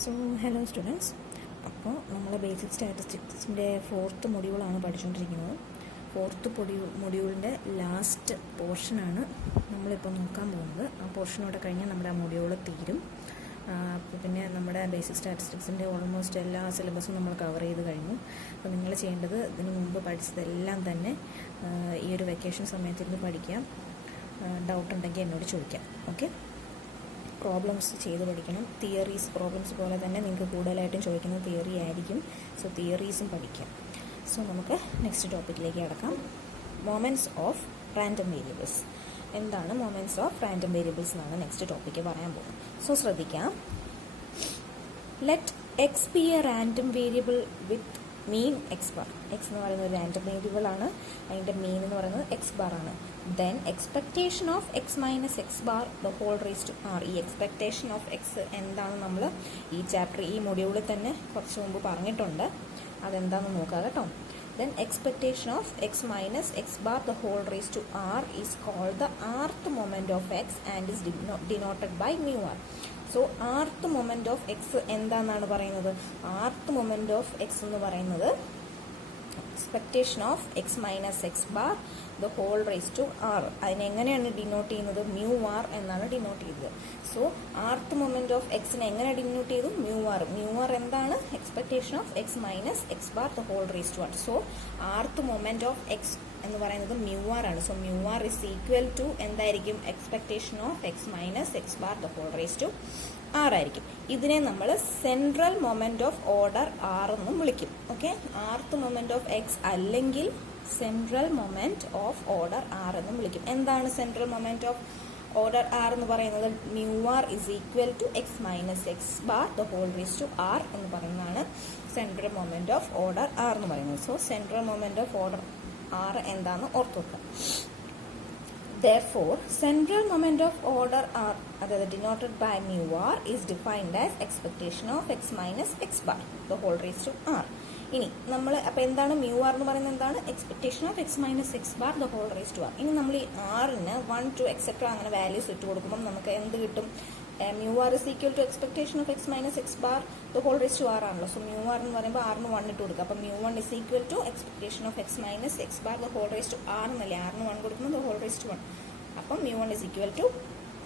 So hello students, അപ്പോൾ നമ്മൾ basic സ്റ്റാറ്റിസ്റ്റിക്സിൻ്റെ 4th മൊഡ്യൂളാണ് പഠിച്ചുകൊണ്ടിരിക്കുന്നത്. 4th മൊഡ്യൂളിൻ്റെ ലാസ്റ്റ് പോർഷനാണ് നമ്മളിപ്പോൾ നോക്കാൻ പോകുന്നത്. ആ പോർഷനോടെ കഴിഞ്ഞാൽ നമ്മുടെ ആ മൊഡ്യൂൾ തീരും. അപ്പോൾ പിന്നെ നമ്മുടെ ബേസിക് സ്റ്റാറ്റിസ്റ്റിക്സിൻ്റെ ഓൾമോസ്റ്റ് എല്ലാ സിലബസും നമ്മൾ കവർ ചെയ്ത് കഴിഞ്ഞു. അപ്പോൾ നിങ്ങൾ ചെയ്യേണ്ടത് ഇതിനു മുമ്പ് പഠിച്ചതെല്ലാം തന്നെ ഈ ഒരു വെക്കേഷൻ സമയത്തിരുന്ന് പഠിക്കാം. ഡൗട്ട് ഉണ്ടെങ്കിൽ എന്നോട് ചോദിക്കാം. ഓക്കെ, പ്രോബ്ലംസ് ചെയ്ത് പഠിക്കണം. പ്രോബ്ലംസ് പോലെ തന്നെ നിങ്ങൾക്ക് കൂടുതലായിട്ടും ചോദിക്കുന്നത് തിയറി ആയിരിക്കും. സോ തിയറീസും പഠിക്കാം. സോ നമുക്ക് നെക്സ്റ്റ് ടോപ്പിക്കിലേക്ക് കടക്കാം. Moments of random variables. എന്താണ് മൊമെൻറ്റ്സ് ഓഫ് റാൻഡം വേരിയബിൾസ് എന്നാണ് നെക്സ്റ്റ് ടോപ്പിക്ക് പറയാൻ പോകുന്നത്. സോ ശ്രദ്ധിക്കാം. Let X B A random variable with mean X bar. X എന്ന് പറയുന്നത് ഒരു റാൻഡം വേരിയബിൾ ആണ്. അതിൻ്റെ മീൻ എന്ന് പറയുന്നത് എക്സ് ബാർ ആണ്. Then expectation of X minus X bar the whole raise to R. ഈ എക്സ്പെക്ടേഷൻ ഓഫ് എക്സ് എന്താണ് നമ്മൾ ഈ ചാപ്റ്റർ ഈ മൊഡ്യൂളിൽ തന്നെ കുറച്ച് മുമ്പ് പറഞ്ഞിട്ടുണ്ട്. അതെന്താണെന്ന് നോക്കാം കേട്ടോ. Then expectation of x minus x bar the whole raised to r is called the rth moment of x and is denoted by mu r. So rth moment of x എന്താണെന്നാണ് പറയുന്നത്? rth moment of x എന്ന് പറയുന്നത് expectation of X minus X bar the whole raise to R. അതിനെങ്ങനെയാണ് denote ചെയ്യുന്നത്? Mu R എന്നാണ് denote ചെയ്തത്. So rth moment of എക്സിനെ എങ്ങനെ ഡിനോട്ട് ചെയ്തു? Mu R. മ്യൂ ആർ എന്താണ്? Expectation of X minus X bar the whole raise to R. So rth moment of X എന്ന് പറയുന്നത് മ്യൂ ആർ ആണ്. So mu R is equal to എന്തായിരിക്കും? Expectation of X minus X bar the whole raise to R ആയിരിക്കും. ഇതിനെ നമ്മൾ central moment of order R എന്നും വിളിക്കും. Okay, rth moment of X അല്ലെങ്കിൽ central moment of order R എന്നും വിളിക്കും. എന്താണ് central moment of order R എന്ന് പറയുന്നത്? Mu R is equal to X minus X bar the whole raise to R എന്ന് പറയുന്നതാണ് central moment of order R എന്ന് പറയുന്നത്. So central moment of order R എന്താണെന്ന് ഓർത്തു വെക്കുക. Therefore, central moment of order r, that is denoted by mu r, is defined as expectation of x minus x bar the whole raised to r. ഇനി നമ്മൾ അപ്പോൾ എന്താണ് mu R എന്ന് പറയുന്നത്? എന്താണ്? Expectation of X minus X bar the whole raise to R. ഇനി നമ്മൾ ഈ ആറിന് 1 2 എക്സെട്ര അങ്ങനെ വാല്യൂസ് ഇട്ട് കൊടുക്കുമ്പോൾ നമുക്ക് എന്ത് കിട്ടും? Mu R is equal to expectation of X minus X bar the whole raise to R ആണല്ലോ. സോ മ്യൂ ആർ എന്ന് പറയുമ്പോൾ ആറിന് 1 ഇട്ട് കൊടുക്കുക. അപ്പോൾ mu 1 is equal to expectation of X minus X bar the whole raise to R എന്നല്ലേ? ആറിന് 1 കൊടുക്കുന്നത് ദ ഹോൾ റേസ് ടു 1. അപ്പം mu 1 is equal to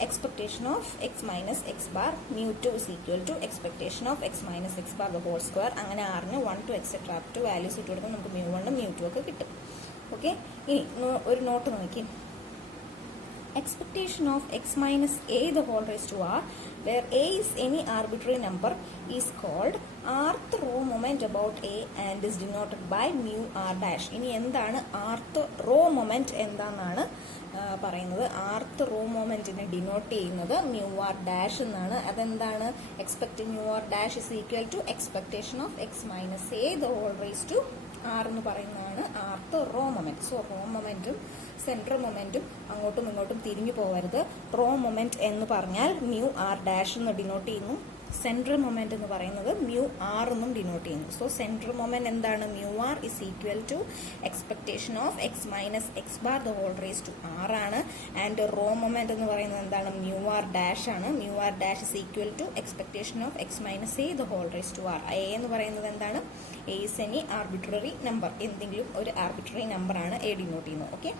expectation of X minus X bar. Mu 2 is equal to expectation of X minus X bar the whole square. അങ്ങനെ ആറിന് 1 2 etcetera up to values ഇട്ട് കൊടുക്കുമ്പോൾ നമുക്ക് mu 1 mu 2 ഒക്കെ കിട്ടും. Okay, ഇനി ഒരു നോട്ട് നോക്കി. Expectation of x minus a the whole raised to r, where a is any arbitrary number, is called rth row moment about a and is denoted by mu r dash. ഇനി എന്താണ് rth row moment എന്താണെന്നാണ് പറയുന്നത്? rth row momentനെ denote ചെയ്യുന്നത് mu r dash എന്നാണ്. അതെന്താണ്? Expect mu r dash is equal to expectation of x minus a the whole raised to r എന്ന് പറയുന്നതാണ് rth row moment. So raw മൊമെന്റും central മൊമെന്റും അങ്ങോട്ടും ഇങ്ങോട്ടും തിരിഞ്ഞു പോകരുത്. റോ മൊമെന്റ് എന്ന് പറഞ്ഞാൽ മ്യൂ ആർ ഡാഷ് എന്ന് ഡിനോട്ട് ചെയ്യുന്നു. സെൻട്രൽ മൊമെന്റ് എന്ന് പറയുന്നത് മ്യൂ ആർ എന്നും ഡിനോട്ട് ചെയ്യുന്നു. സോ സെൻട്രൽ മൊമെന്റ് എന്താണ്? Mu R is equal to expectation of X minus X bar the whole raise to R ആണ്. ആൻഡ് റോ മൊമെന്റ് എന്ന് പറയുന്നത് എന്താണ്? മ്യൂ ആർ ഡാഷ് ആണ്. Mu R dash is equal to expectation of X minus A the whole raise to R. A എന്ന് പറയുന്നത് എന്താണ്? A is any arbitrary number. എന്തെങ്കിലും ഒരു ആർബിട്രറി നമ്പർ ആണ് എ ഡിനോട്ട് ചെയ്യുന്നത്. ഓക്കെ,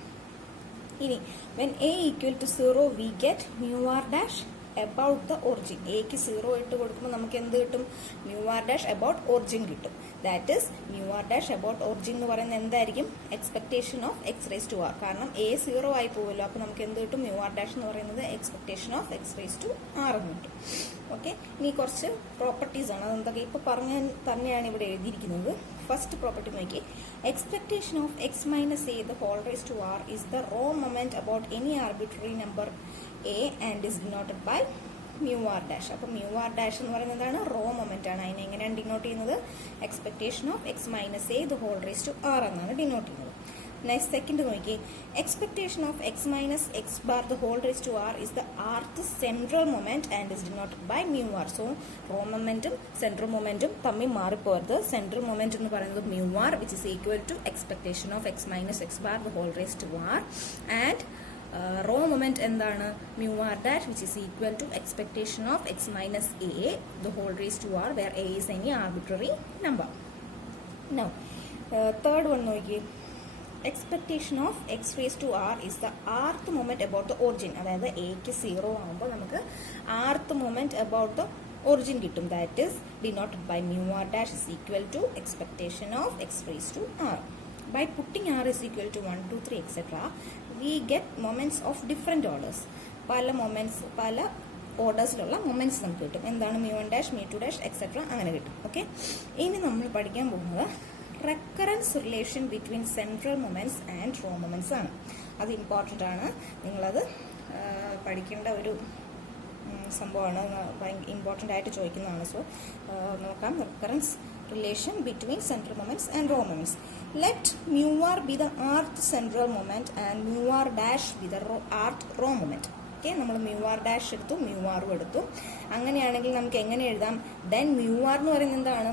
ഇനി when a equal to 0 we get mu r dash about the origin. എക്ക് 0 ഇട്ട് കൊടുക്കുമ്പോൾ നമുക്ക് എന്ത് കിട്ടും? mu r dash about origin കിട്ടും. That is mu r dash about origin എന്ന് പറയുന്നത് എന്തായിരിക്കും? Expectation of X raise to R. കാരണം എ 0 ആയി പോകുമല്ലോ. അപ്പോൾ നമുക്ക് എന്ത് കിട്ടും? mu r dash എന്ന് പറയുന്നത് expectation of X raise to R എന്ന് കിട്ടും. ഓക്കെ, ഇനി കുറച്ച് പ്രോപ്പർട്ടീസ് ആണ്. അതെന്തൊക്കെ ഇപ്പോൾ തന്നെയാണ് ഇവിടെ എഴുതിയിരിക്കുന്നത്. ഫസ്റ്റ് പ്രോപ്പർട്ടി നോക്കി. Expectation of X minus A the whole raise to R is the raw moment about any arbitrary number A and is denoted by mu R dash. അപ്പോൾ മ്യൂ ആർ ഡാഷ് എന്ന് പറയുന്നതാണ് raw moment ആണ്. അതിനെ എങ്ങനെയാണ് denote ചെയ്യുന്നത്? Expectation of X minus A the whole raise to R എന്നാണ് denote ചെയ്യുന്നത്. Next second നോക്കി. Expectation of X minus X bar the whole raise to R is the rth central moment and is denoted by mu R. So raw മൊമെന്റും central മൊമെന്റും തമ്മിൽ മാറിപ്പോകരുത്. Central moment എന്ന് പറയുന്നത് mu R which is equal to expectation of X minus X bar the whole raise to R. And raw moment എന്താണ്? mu r dash which is equal to expectation of x minus a the whole raised to r where a is any arbitrary number. Now third one നോക്കിയേ, expectation of x raised to r is the rth moment about the origin. അതായത് എക്ക് 0 ആകുമ്പോൾ നമുക്ക് rth moment about the origin കിട്ടും. That is denoted by mu r dash is equal to expectation of x raised to r. By putting r is equal to 1, 2, 3 etc. we get moments of different orders. പല moments, പല ഓർഡേഴ്സിലുള്ള moments നമുക്ക് കിട്ടും. എന്താണ്? mu1 dash, mu2 dash etc. അങ്ങനെ കിട്ടും. Okay, ഇനി നമ്മൾ പഠിക്കാൻ പോകുന്നത് recurrence relation between central moments and raw moments ആണ്. അത് ഇമ്പോർട്ടൻ്റ് ആണ്, നിങ്ങളത് പഠിക്കേണ്ട ഒരു സംഭവമാണ്, ഇമ്പോർട്ടൻ്റ് ആയിട്ട് ചോദിക്കുന്നതാണ്. സോ നോക്കാം, recurrence relation between central moments and row moments. Let mu r be the rth central moment and mu r dash be the rth row moment. Okay, നമ്മൾ mu r dash എടുത്തു, mu r എടുത്തു. അങ്ങനെയാണെങ്കിൽ നമുക്ക് എങ്ങനെ എഴുതാം? then mu r എന്ന് പറയുന്നത് എന്താണ്?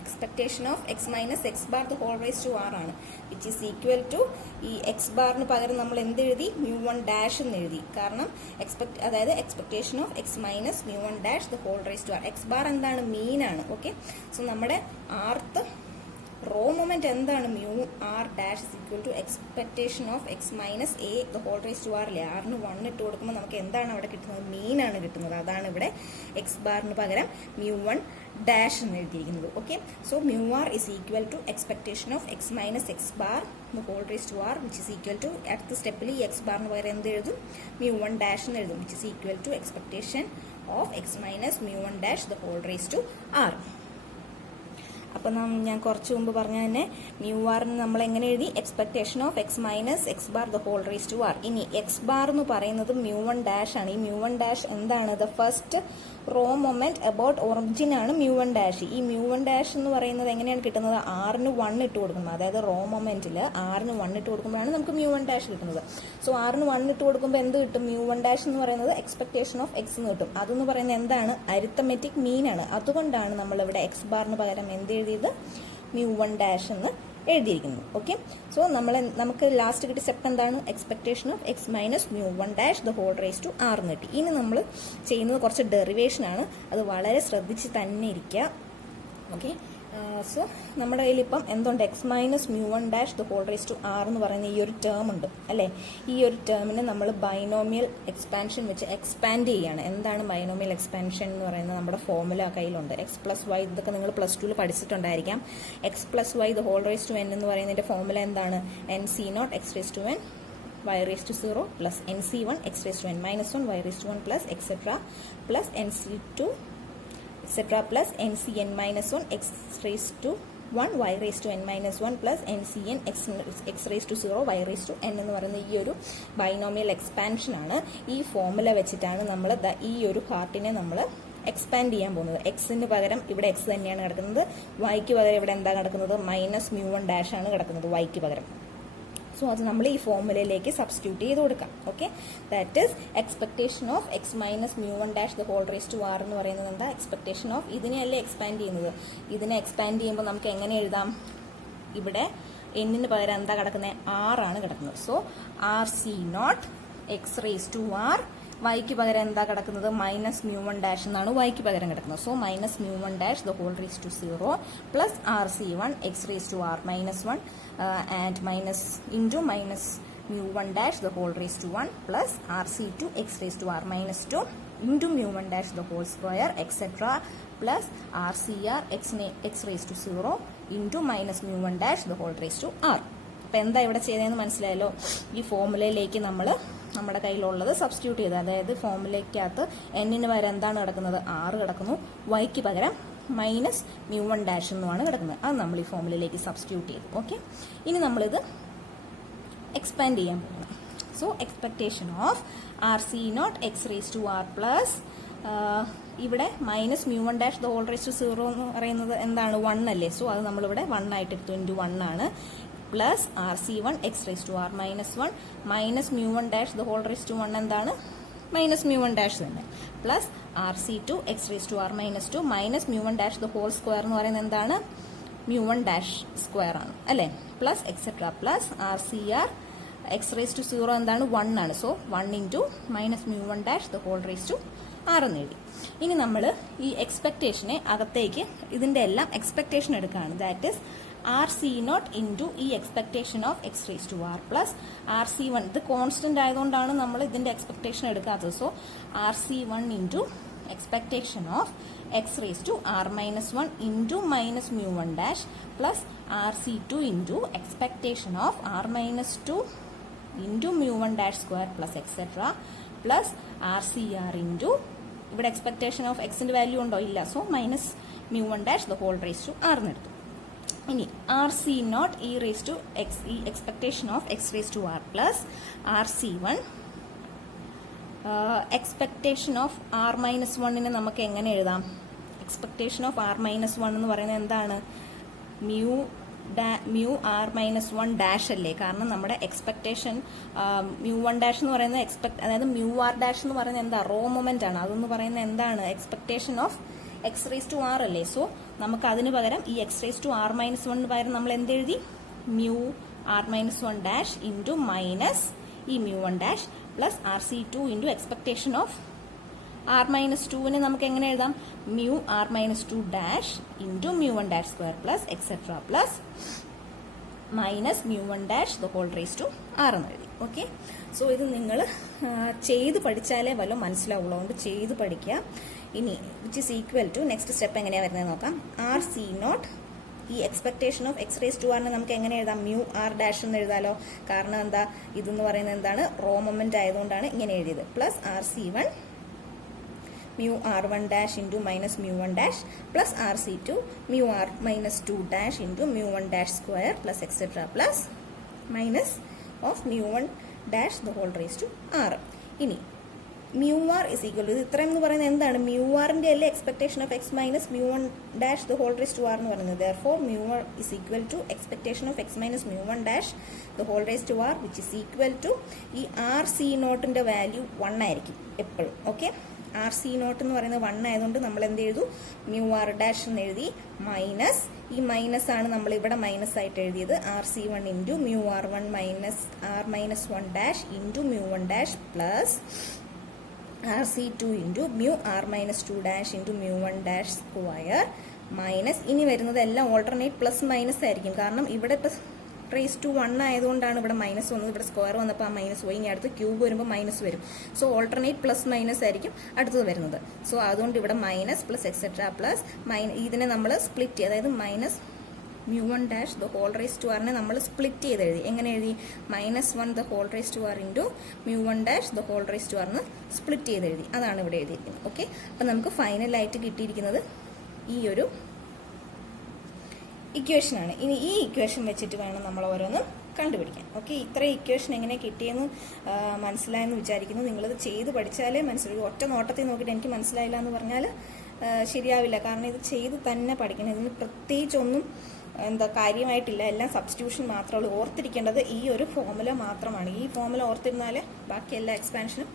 Expectation of X minus X bar the whole raise to R ആണ്, വിച്ച് ഈസ് ഈക്വൽ ടു ഈ എക്സ് ബാറിന് പകരം നമ്മൾ എന്ത് എഴുതി? mu1 dash എന്ന് എഴുതി. കാരണം അതായത് expectation of X minus mu1 dash the whole raise to R. X bar എന്താണ്? മീൻ ആണ്. ഓക്കെ, സോ നമ്മുടെ ആർത്ത് റോ മൊമെന്റ് എന്താണ്? mu r dash is equal to expectation of x minus a the whole raised to r. ആറിന് 1 ഇട്ട് കൊടുക്കുമ്പോൾ നമുക്ക് എന്താണ് അവിടെ കിട്ടുന്നത്? മീൻ ആണ് കിട്ടുന്നത്. അതാണ് ഇവിടെ എക്സ് ബാറിന് പകരം mu1 dash എന്ന് എഴുതിയിരിക്കുന്നത്. Okay, so mu r is equal to expectation of x minus x bar the whole raised to r which is equal to, അടുത്ത സ്റ്റെപ്പിൽ ഈ എക്സ് ബാറിന് പകരം എന്ത് എഴുതും? mu1 dash എന്ന് എഴുതും, which is equal to expectation of x minus mu1 dash the whole raised to r. അപ്പം ഞാൻ കുറച്ച് മുമ്പ് പറഞ്ഞ തന്നെ mu r നമ്മൾ എങ്ങനെ എഴുതി? Expectation of X minus X bar the whole raise to R. ഇനി എക്സ് ബാർ എന്ന് പറയുന്നത് mu1 dash ആണ്. ഈ mu1 dash എന്താണ്? The first raw moment about origin ആണ് mu1 dash. ഈ mu1 dash എന്ന് പറയുന്നത് എങ്ങനെയാണ് കിട്ടുന്നത്? ആറിന് 1 ഇട്ട് കൊടുക്കുന്നത്, അതായത് റോ മൊമെന്റിൽ ആറിന് 1 ഇട്ട് കൊടുക്കുമ്പോഴാണ് നമുക്ക് mu1 dash കിട്ടുന്നത്. സോ ആറിന് 1 ഇട്ട് കൊടുക്കുമ്പോൾ എന്ത് കിട്ടും? mu1 dash എന്ന് പറയുന്നത് എക്സ്പെക്ടേഷൻ ഓഫ് എക്സ് എന്ന് കിട്ടും. അതെന്ന് പറയുന്നത് എന്താണ്? അരിത്തമെറ്റിക് മീൻ ആണ്. അതുകൊണ്ടാണ് നമ്മളിവിടെ എക്സ് ബാറിന് പകരം എന്ത് എഴുതിയത്? mu1 dash എന്ന് എഴുതിയിരിക്കുന്നത്. ഓക്കെ, സോ നമുക്ക് ലാസ്റ്റ് കിട്ടിയ സ്റ്റെപ്പ് എന്താണ്? Expectation of X minus mu1 dash the whole raise to R എന്ന് കിട്ടി. ഇനി നമ്മൾ ചെയ്യുന്നത് കുറച്ച് ഡെറിവേഷൻ ആണ്, അത് വളരെ ശ്രദ്ധിച്ച് തന്നെ ഇരിക്കുക. ഓക്കെ, സോ നമ്മുടെ കയ്യിൽ ഇപ്പം എന്തുണ്ട്? X minus mu1 dash the whole raise to R എന്ന് പറയുന്ന ഈ ഒരു ടേം ഉണ്ട് അല്ലേ? ഈ ഒരു ടേമിന് നമ്മൾ ബൈനോമിയൽ എക്സ്പാൻഷൻ വെച്ച് എക്സ്പാൻഡ് ചെയ്യുകയാണ്. എന്താണ് ബൈനോമിയൽ എക്സ്പാൻഷൻ എന്ന് പറയുന്നത്? നമ്മുടെ ഫോർമുല കയ്യിലുണ്ട്. എക്സ് പ്ലസ് വൈ, ഇതൊക്കെ നിങ്ങൾ പ്ലസ് ടുവിൽ പഠിച്ചിട്ടുണ്ടായിരിക്കാം. X plus Y the whole raise to N എന്ന് പറയുന്നതിന്റെ ഫോർമുല എന്താണ്? N C not X raise to N y raised to 0 plus nc1 x raised to n minus 1 y raised to 1 plus etc. plus nc2 etc. plus ncn minus 1 x raised to 1 y raised to n minus 1 plus ncn x raised to 0 y raised to n എന്ന് പറയുന്ന ഈ ഒരു binomial expansion ആണ്. ഈ formula വെച്ചിട്ടാണ് നമ്മൾ ഈ ഒരു പാർട്ടിനെ നമ്മൾ എക്സ്പാൻഡ് ചെയ്യാൻ പോകുന്നത്. എക്സിന് പകരം ഇവിടെ എക്സ് തന്നെയാണ് കിടക്കുന്നത്, വൈക്ക് പകരം ഇവിടെ എന്താ കിടക്കുന്നത്? മൈനസ് mu1 dash ആണ് കിടക്കുന്നത് വൈക്ക് പകരം. സോ അത് നമ്മൾ ഈ ഫോർമുലയിലേക്ക് സബ്സ്റ്റിറ്റ്യൂട്ട് ചെയ്ത് കൊടുക്കാം. Okay, that is expectation of X minus mu1 dash the whole raise to R എന്ന് പറയുന്നത് എന്താ? എക്സ്പെക്ടേഷൻ ഓഫ് ഇതിനെയല്ലേ എക്സ്പാൻഡ് ചെയ്യുന്നത്. ഇതിനെ എക്സ്പാൻഡ് ചെയ്യുമ്പോൾ നമുക്ക് എങ്ങനെ എഴുതാം? ഇവിടെ എന്നിന് പകരം എന്താ കിടക്കുന്നത്? ആറാണ് കിടക്കുന്നത്. So r C not X raise to r, വൈക്ക് പകരം എന്താ കിടക്കുന്നത്? മൈനസ് mu1 dash എന്നാണ് വൈക്ക് പകരം കിടക്കുന്നത്. So minus mu1 dash the whole raise to 0 plus r C 1 x raise to R minus 1 and minus into minus mu1 dash the whole raised to 1 plus rc2 x raised to r minus 2 into mu1 dash the whole square etc. plus rcr x raised to 0 into minus mu1 dash the whole raised to r. അപ്പം എന്താ ഇവിടെ ചെയ്തതെന്ന് മനസ്സിലായല്ലോ? ഈ ഫോർമുലയിലേക്ക് നമ്മൾ നമ്മുടെ കയ്യിലുള്ളത് substitute ചെയ്ത്, അതായത് ഫോർമുലയ്ക്കകത്ത് എന്നിന് പകരം എന്താണ് കിടക്കുന്നത്? 6 കിടക്കുന്നു, വൈക്ക് പകരം മൈനസ് mu1 dash എന്നുമാണ് കിടക്കുന്നത്. അത് നമ്മൾ ഈ ഫോർമുലയിലേക്ക് സബ്സ്റ്റിറ്റ്യൂട്ട് ചെയ്തു. ഓക്കെ, ഇനി നമ്മളിത് എക്സ്പാൻഡ് ചെയ്യാൻ പോകുന്നു. So expectation of R C not X raise to R plus ഇവിടെ minus mu1 dash the whole raise to 0 എന്ന് പറയുന്നത് എന്താണ്? 1 അല്ലേ? സോ അത് നമ്മളിവിടെ 1 ആയിട്ട് എടുത്തു, ഇൻറ്റു 1 ആണ്. Plus r C 1 x raise to R minus 1 minus mu1 dash the whole raise to 1 എന്താണ്? മൈനസ് mu1 dash തന്നെ. Plus r C 2 x raise to R minus 2 minus mu1 dash the whole square എന്ന് പറയുന്നത് എന്താണ്? mu1 dash square ആണ് അല്ലേ? Plus etcetera plus r C r x raise to 0 എന്താണ് 1 ആണ്. So 1 into minus mu 1 dash the whole raise to 6 എന്ന് എഴുതി. ഇനി നമ്മൾ ഈ എക്സ്പെക്ടേഷനെ അകത്തേക്ക് ഇതിൻ്റെ എല്ലാം എക്സ്പെക്ടേഷൻ എടുക്കുകയാണ്. ദാറ്റ് ഇസ് RC0 ഇൻറ്റു ഈ expectation of X raise to R plus RC1. ഇത് കോൺസ്റ്റന്റ് ആയതുകൊണ്ടാണ് നമ്മൾ ഇതിൻ്റെ എക്സ്പെക്ടേഷൻ എടുക്കാത്തത്. So RC1 into expectation of x raised to r minus 1 into minus mu 1 dash plus RC2 into expectation of r minus 2 into mu 1 dash square plus etc. plus RCR into ഇവിടെ expectation of x ന്റെ value ഉണ്ടോ ഇല്ല. So minus mu 1 dash the whole raised to r എന്നെടുത്തു. ഇനി RC0 e raised to x ഈ expectation of x raised to r plus RC1 expectation of R minus 1 നമുക്ക് എങ്ങനെ എഴുതാം? Expectation of R minus 1 എന്ന് പറയുന്നത് എന്താണ്? മ്യൂ ആർ മൈനസ് 1 ഡാഷ് അല്ലേ? കാരണം നമ്മുടെ എക്സ്പെക്ടേഷൻ മ്യൂ 1 ഡാഷ് എന്ന് പറയുന്നത് അതായത് മ്യൂ ആർ ഡാഷ് എന്ന് പറയുന്നത് എന്താ? റോ മൊമെന്റ് ആണ്. അതെന്ന് പറയുന്നത് എന്താണ്? Expectation of X raise to R അല്ലേ? സോ നമുക്ക് അതിന് പകരം ഈ X raise to R minus 1 പകരം നമ്മൾ എന്തെഴുതി? Mu R minus 1 dash into minus ഈ mu 1 dash plus RC2 into expectation of R minus 2 നമുക്ക് എങ്ങനെ എഴുതാം? Mu R minus 2 dash into mu 1 dash square plus etcetera plus minus mu 1 dash the whole raise to R എന്ന് എഴുതി. Okay, so ഇത് നിങ്ങൾ ചെയ്ത് പഠിച്ചാലേ വല്ലതും മനസ്സിലാവുള്ളൂ. അതുകൊണ്ട് ചെയ്ത് പഠിക്കുക. ഇനി which is equal to next step എങ്ങനെയാണ് വരുന്നത് നോക്കാം. RC0 ഈ expectation of X raise to ആറിന് നമുക്ക് എങ്ങനെ എഴുതാം? മ്യൂ ആർ ഡാഷ് എന്ന് എഴുതാലോ. കാരണം എന്താ? ഇതെന്ന് പറയുന്നത് എന്താണ്? റോ മൊമെന്റ് ആയതുകൊണ്ടാണ് ഇങ്ങനെ എഴുതിയത്. Plus RC1 mu R1 dash into minus mu 1 dash plus RC2 mu R minus 2 dash into mu 1 dash square plus etcetera plus minus of mu 1 dash the whole raise to R. ഇനി mu R is equal to ഇത് ഇത്രയും എന്ന് പറയുന്നത് എന്താണ്? Mu ആറിന്റെ അല്ലേ expectation of X minus mu 1 dash the whole raise to R എന്ന് പറയുന്നത്. Therefore mu R is equal to expectation of X minus mu 1 dash the whole raise to r which is equal to ഈ RC0 value 1 ആയിരിക്കും എപ്പോഴും. Okay, RC0 എന്ന് പറയുന്നത് 1 ആയതുകൊണ്ട് നമ്മൾ എന്ത് എഴുതു? മ്യൂ ആർ ഡാഷ് എന്ന് എഴുതി മൈനസ് ഈ മൈനസ് ആണ് നമ്മൾ ഇവിടെ മൈനസ് ആയിട്ട് എഴുതിയത്. RC1 into mu R1 minus r minus 1 dash into mu 1 dash plus RC2 into mu R minus 2 dash into mu 1 dash square minus ഇനി വരുന്നത് എല്ലാം ഓൾട്ടർനേറ്റ് പ്ലസ് മൈനസ് ആയിരിക്കും. കാരണം ഇവിടെ റേസ് ടു 1 ആയതുകൊണ്ടാണ് ഇവിടെ മൈനസ് വന്നത്. ഇവിടെ സ്ക്വയർ വന്നപ്പോൾ ആ മൈനസ് പോയി. ഇനി അടുത്ത് ക്യൂബ് വരുമ്പോൾ മൈനസ് വരും. സോ ഓൾട്ടർനേറ്റ് പ്ലസ് മൈനസ് ആയിരിക്കും അടുത്തത് വരുന്നത്. സോ അതുകൊണ്ട് ഇവിടെ മൈനസ് പ്ലസ് എക്സെട്ര പ്ലസ് ഇതിനെ നമ്മൾ സ്പ്ലിറ്റ് ചെയ്ത് അതായത് minus mu 1 dash the whole raise to ആറിനെ നമ്മൾ സ്പ്ലിറ്റ് ചെയ്ത് എഴുതി. എങ്ങനെ എഴുതി? Minus 1 the whole raise to r into mu 1 dash the whole raise to ആറിന് സ്പ്ലിറ്റ് ചെയ്ത് എഴുതി. അതാണ് ഇവിടെ എഴുതിയിരിക്കുന്നത്. ഓക്കെ, അപ്പം നമുക്ക് ഫൈനലായിട്ട് കിട്ടിയിരിക്കുന്നത് ഈ ഒരു ഇക്വേഷനാണ്. ഇനി ഈ ഇക്വേഷൻ വെച്ചിട്ട് വേണം നമ്മൾ ഓരോന്ന് കണ്ടുപിടിക്കാൻ. ഓക്കെ, ഇത്ര ഇക്വേഷൻ എങ്ങനെ കിട്ടിയെന്ന് മനസ്സിലായെന്ന് വിചാരിക്കുന്നു. നിങ്ങളിത് ചെയ്ത് പഠിച്ചാലേ മനസ്സിലാവും. ഒറ്റ നോട്ടത്തിൽ നോക്കിയിട്ട് എനിക്ക് മനസ്സിലായില്ല എന്ന് പറഞ്ഞാൽ ശരിയാവില്ല. കാരണം ഇത് ചെയ്ത് തന്നെ പഠിക്കണം. ഇതിന് പ്രത്യേകിച്ചൊന്നും കാര്യമായിട്ടില്ല. എല്ലാം സബ്സ്റ്റിറ്റ്യൂഷൻ മാത്രമേ ഉള്ളൂ. ഓർത്തിരിക്കേണ്ടത് ഈ ഒരു ഫോർമുല മാത്രമാണ്. ഈ ഫോർമുല ഓർത്തിരുന്നാലേ ബാക്കി എല്ലാ എക്സ്പാൻഷനും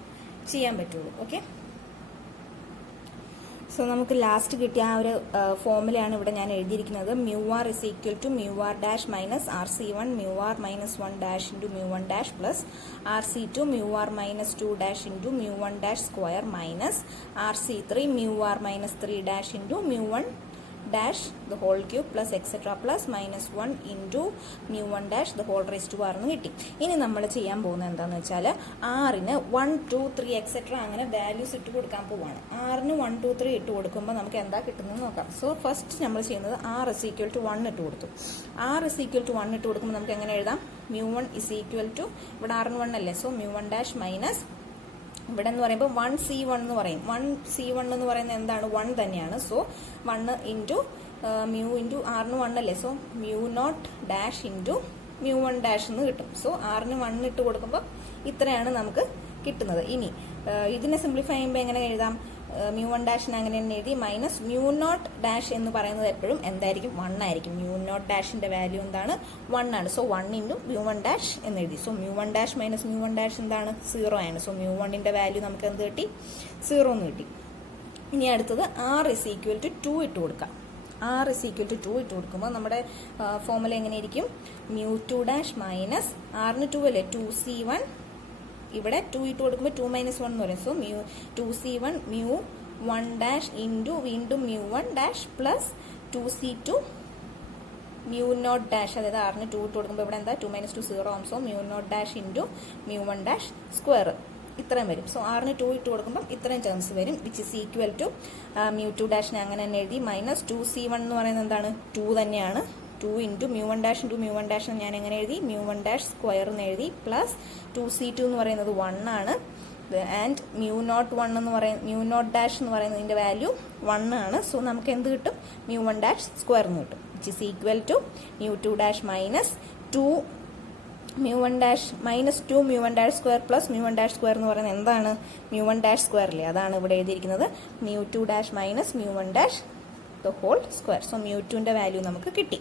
ചെയ്യാൻ പറ്റുള്ളൂ. ഓക്കെ, സോ നമുക്ക് ലാസ്റ്റ് കിട്ടിയ ആ ഒരു ഫോർമുലയാണ് ഇവിടെ ഞാൻ എഴുതിയിരിക്കുന്നത്. Mu R is equal to mu R dash minus RC1 mu R minus 1 dash into mu 1 dash plus RC2 mu R minus 2 dash into mu 1 dash square minus RC3 mu R minus 3 dash into mu 1 dash the whole cube plus etc plus minus 1 into mu 1 dash the whole raised to r എന്ന് കിട്ടി. ഇനി നമ്മൾ ചെയ്യാൻ പോകുന്നത് എന്താണെന്ന് വെച്ചാൽ ആറിന് 1 2 3 etcetera അങ്ങനെ വാല്യൂസ് ഇട്ട് കൊടുക്കാൻ പോവാണ്. ആറിന് 1 2 3 ഇട്ട് കൊടുക്കുമ്പോൾ നമുക്ക് എന്താ കിട്ടുന്നത് നോക്കാം. സോ ഫസ്റ്റ് നമ്മൾ ചെയ്യുന്നത് r is equal to 1 ഇട്ട് കൊടുത്തു. r is equal to 1 ഇട്ട് കൊടുക്കുമ്പോൾ നമുക്ക് എങ്ങനെ എഴുതാം? mu 1 is equal to ഇവിടെ r 1 അല്ലേ. സോ mu 1 dash മൈനസ് ഇവിടെ എന്ന് പറയുമ്പോൾ 1C1 എന്ന് പറയും. 1C1 എന്ന് പറയുന്നത് എന്താണ്? 1 തന്നെയാണ്. സോ 1 ഇൻറ്റു മ്യൂ ഇൻറ്റു ആറിന് 1 അല്ലേ. So mu not dash into mu 1 dash എന്ന് കിട്ടും. സോ ആറിന് 1 ഇട്ട് കൊടുക്കുമ്പോൾ ഇത്രയാണ് നമുക്ക് കിട്ടുന്നത്. ഇനി ഇതിനെ സിംപ്ലിഫൈ ചെയ്യുമ്പോൾ എങ്ങനെ എഴുതാം? മ്യൂ 1 ഡാഷിന് അങ്ങനെ തന്നെ എഴുതി മൈനസ് മ്യൂ നോട്ട് ഡാഷ് എന്ന് പറയുന്നത് എപ്പോഴും എന്തായിരിക്കും? 1 ആയിരിക്കും. മ്യൂ നോട്ട് ഡാഷിന്റെ വാല്യൂ എന്താണ്? 1 ആണ്. സോ 1 ഇൻറ്റു മ്യൂ 1 ഡാഷ് എന്ന് എഴുതി. So mu 1 dash minus mu 1 dash എന്താണ്? 0 ആണ്. സോ മ്യൂ 1ന്റെ വാല്യൂ നമുക്ക് എന്ത് കിട്ടി? 0 എന്ന് കിട്ടി. ഇനി അടുത്തത് r is equal to 2 ഇട്ട് കൊടുക്കാം. ആർ ഇസ് ഈക്വൽ ടു 2 ഇട്ട് കൊടുക്കുമ്പോൾ നമ്മുടെ ഫോർമുല എങ്ങനെയായിരിക്കും? μ2 ഡാഷ് മൈനസ് ആറിന് 2 അല്ലേ, 2c1, ഇവിടെ 2 ഇട്ട് കൊടുക്കുമ്പോൾ 2 - 1 എന്ന് പറയും. സോ 2c1 μ1 ഡാഷ് ഇൻറ്റു വീണ്ടും μ1 ഡാഷ് പ്ലസ് 2c2 μ0 ഡാഷ്, അതായത് ആറിന് 2 ഇട്ട് കൊടുക്കുമ്പോൾ ഇവിടെ എന്താ 2 - 2 0 ആവും. So μ0 dash into μ1 dash square ഇത്രയും വരും. സോ ആറിന് 2 ഇട്ട് കൊടുക്കുമ്പോൾ ഇത്രയും ടേംസ് വരും, വിച്ച് ഇസ് ഈക്വൽ ടു μ2 ഡാഷിനെ അങ്ങനെ തന്നെ എഴുതി മൈനസ് 2c1 എന്ന് പറയുന്നത് എന്താണ്? 2 തന്നെയാണ്. 2 ഇൻറ്റു μ1 ഡാഷ് ഇൻറ്റു μ1 ഡാഷ് ഞാൻ എങ്ങനെ എഴുതി? μ1 ഡാഷ് സ്ക്വയർ എന്ന് എഴുതി പ്ലസ് 2c2 എന്ന് പറയുന്നത് 1 ആണ്. ആൻഡ് μ0 എന്ന് പറയുന്നത് μ0 ഡാഷ് എന്ന് പറയുന്നതിൻ്റെ വാല്യൂ 1 ആണ്. സോ നമുക്ക് എന്ത് കിട്ടും? μ1 ഡാഷ് സ്ക്വയർ എന്ന് കിട്ടും, which is equal to μ2 dash minus 2 μ1 dash minus 2 μ1 dash square plus μ1 dash square എന്ന് പറയുന്നത് എന്താണ്? μ1 ഡാഷ് സ്ക്വയർ അല്ലേ, അതാണ് ഇവിടെ എഴുതിയിരിക്കുന്നത്. μ2 dash minus μ1 dash the whole square. So μ2ന്റെ വാല്യൂ നമുക്ക് കിട്ടി.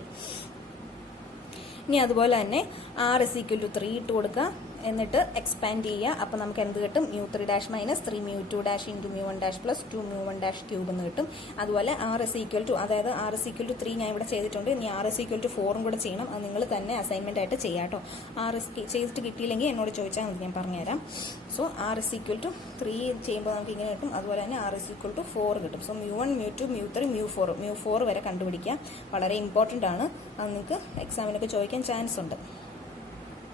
ഇനി അതുപോലെ തന്നെ ആർ ഇസ് ഈക്വൽ ടു 3 ഇട്ട് കൊടുക്കുക, എന്നിട്ട് എക്സ്പാൻഡ് ചെയ്യുക. അപ്പോൾ നമുക്ക് എന്ത് കിട്ടും? μ3 dash minus 3 μ2 dash into μ1 dash plus 2 μ1 dash cube എന്ന് കിട്ടും. അതുപോലെ ആർ ഇസ് ഈക്വൽ ടു, അതായത് ആർ ഇസ് ഈക്വൽ ടു 3 ഞാൻ ഇവിടെ ചെയ്തിട്ടുണ്ട്. ഇനി ആർ ഇസ് ഈക്വൽ ടു 4 കൂടെ ചെയ്യണം. അത് നിങ്ങൾ തന്നെ അസൈൻമെന്റ് ആയിട്ട് ചെയ്യാം കേട്ടോ. ആർ ഇസ് ചെയ്തിട്ട് കിട്ടിയില്ലെങ്കിൽ എന്നോട് ചോദിച്ചാൽ മതി, ഞാൻ പറഞ്ഞുതരാം. So r is equal to 3 ചെയ്യുമ്പോൾ നമുക്ക് ഇങ്ങനെ കിട്ടും. അതുപോലെ തന്നെ ആർ ഇസ് ഈക്വൽ ടു 4 കിട്ടും. സോ μ1 μ2 μ3 μ4 വരെ കണ്ടുപിടിക്കുക. വളരെ ഇമ്പോർട്ടൻ്റ് ആണ്, അത് നിങ്ങൾക്ക് എക്സാമിനൊക്കെ ചോദിക്കാൻ ചാൻസ് ഉണ്ട്.